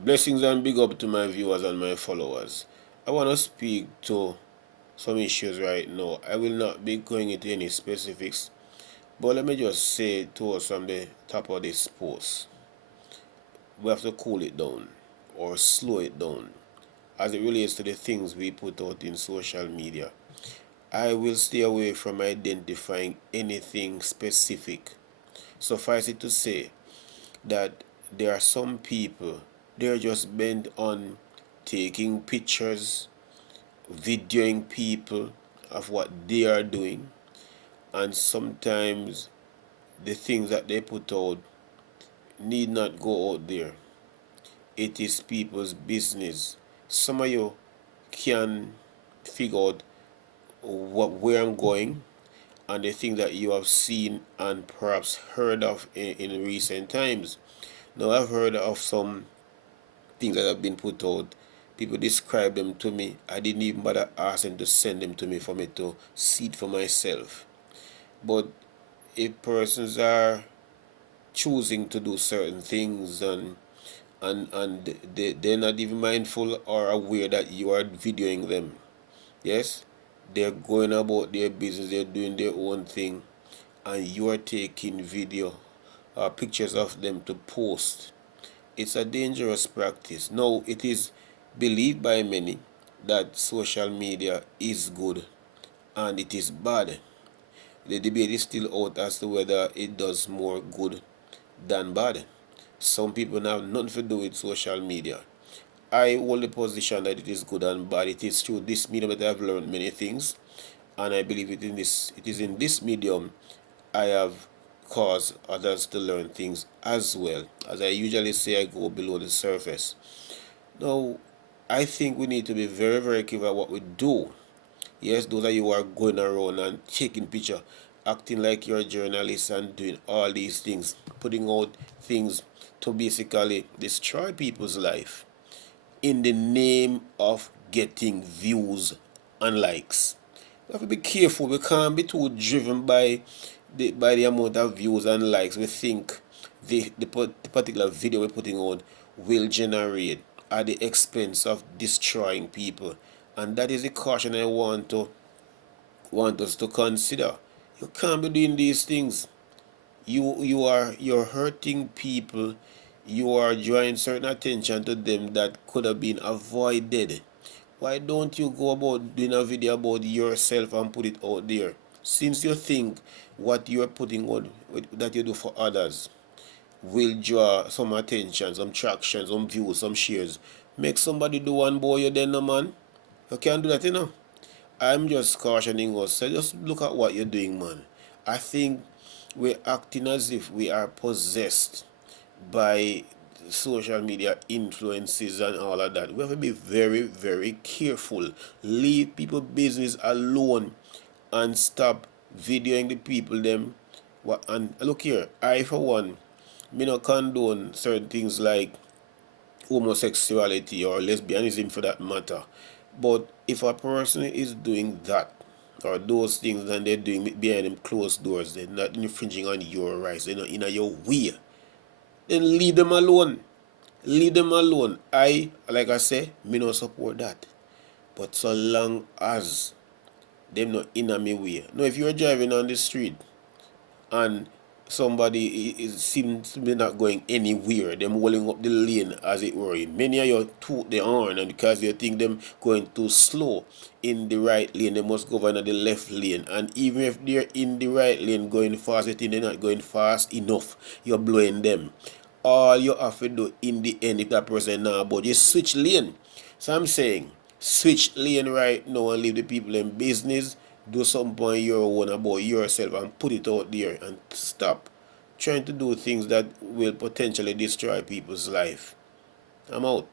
Blessings and big up to my viewers and my followers. I want to speak to some issues right now. I will not be going into any specifics, but let me just say to us from the top of this post, we have to cool it down or slow it down as it relates to the things we put out in social media. I will stay away from identifying anything specific. Suffice it to say that there are some people, they're just bent on taking pictures, videoing people of what they are doing, and sometimes the things that they put out need not go out there. It is people's business. Some of you can figure out where I'm going and the things that you have seen and perhaps heard of in recent times. Now, I've heard of some things that have been put out. People describe them to me. I didn't even bother asking to send them to me for me to see it for myself. But if persons are choosing to do certain things and they're not even mindful or aware that you are videoing them, yes, they're going about their business, they're doing their own thing, and you are taking video or pictures of them to post. It's a dangerous practice. Now, it is believed by many that social media is good and it is bad. The debate is still out as to whether it does more good than bad. Some people have nothing to do with social media. I hold the position that it is good and bad. It is through this medium that I have learned many things, and I believe it is in this medium I have caused others to learn things as well. As I usually say, I go below the surface. Now, I think we need to be very, very careful what we do. Yes, those of you who are going around and taking picture, acting like you're a journalist and doing all these things, putting out things to basically destroy people's life in the name of getting views and likes. We have to be careful. We can't be too driven by the amount of views and likes we think the particular video we're putting on will generate at the expense of destroying people. And that is the caution I want us to consider. You can't be doing these things. You're hurting people. You are drawing certain attention to them that could have been avoided. Why don't you go about doing a video about yourself and put it out there? Since you think what you're putting on that you do for others will draw some attention, some traction, some views, some shares, make somebody do one boy you then no man. You can't do that, you know. I'm just cautioning us. So just look at what you're doing, man. I think we're acting as if we are possessed by social media influences and all of that. We have to be very, very careful. Leave people business alone and stop videoing the people them. And look here, I for one, me not condone certain things like homosexuality or lesbianism for that matter. But if a person is doing that or those things and they're doing it behind them closed doors, they're not infringing on your rights, they're not in your way, then leave them alone. Leave them alone. Like I say, me no support that. But so long as them not in a me way. Now, if you're driving on the street and somebody is seems to be not going anywhere, them holding up the lane as it were. Many of you toot the horn and because you think them going too slow in the right lane, they must go over in the left lane. And even if they're in the right lane going fast, you think they're not going fast enough, you're blowing them. All you have to do in the end if that person now but you switch lane. So I'm saying switch lane right now and leave the people in business. Do something on your own about yourself and put it out there and stop trying to do things that will potentially destroy people's life. I'm out.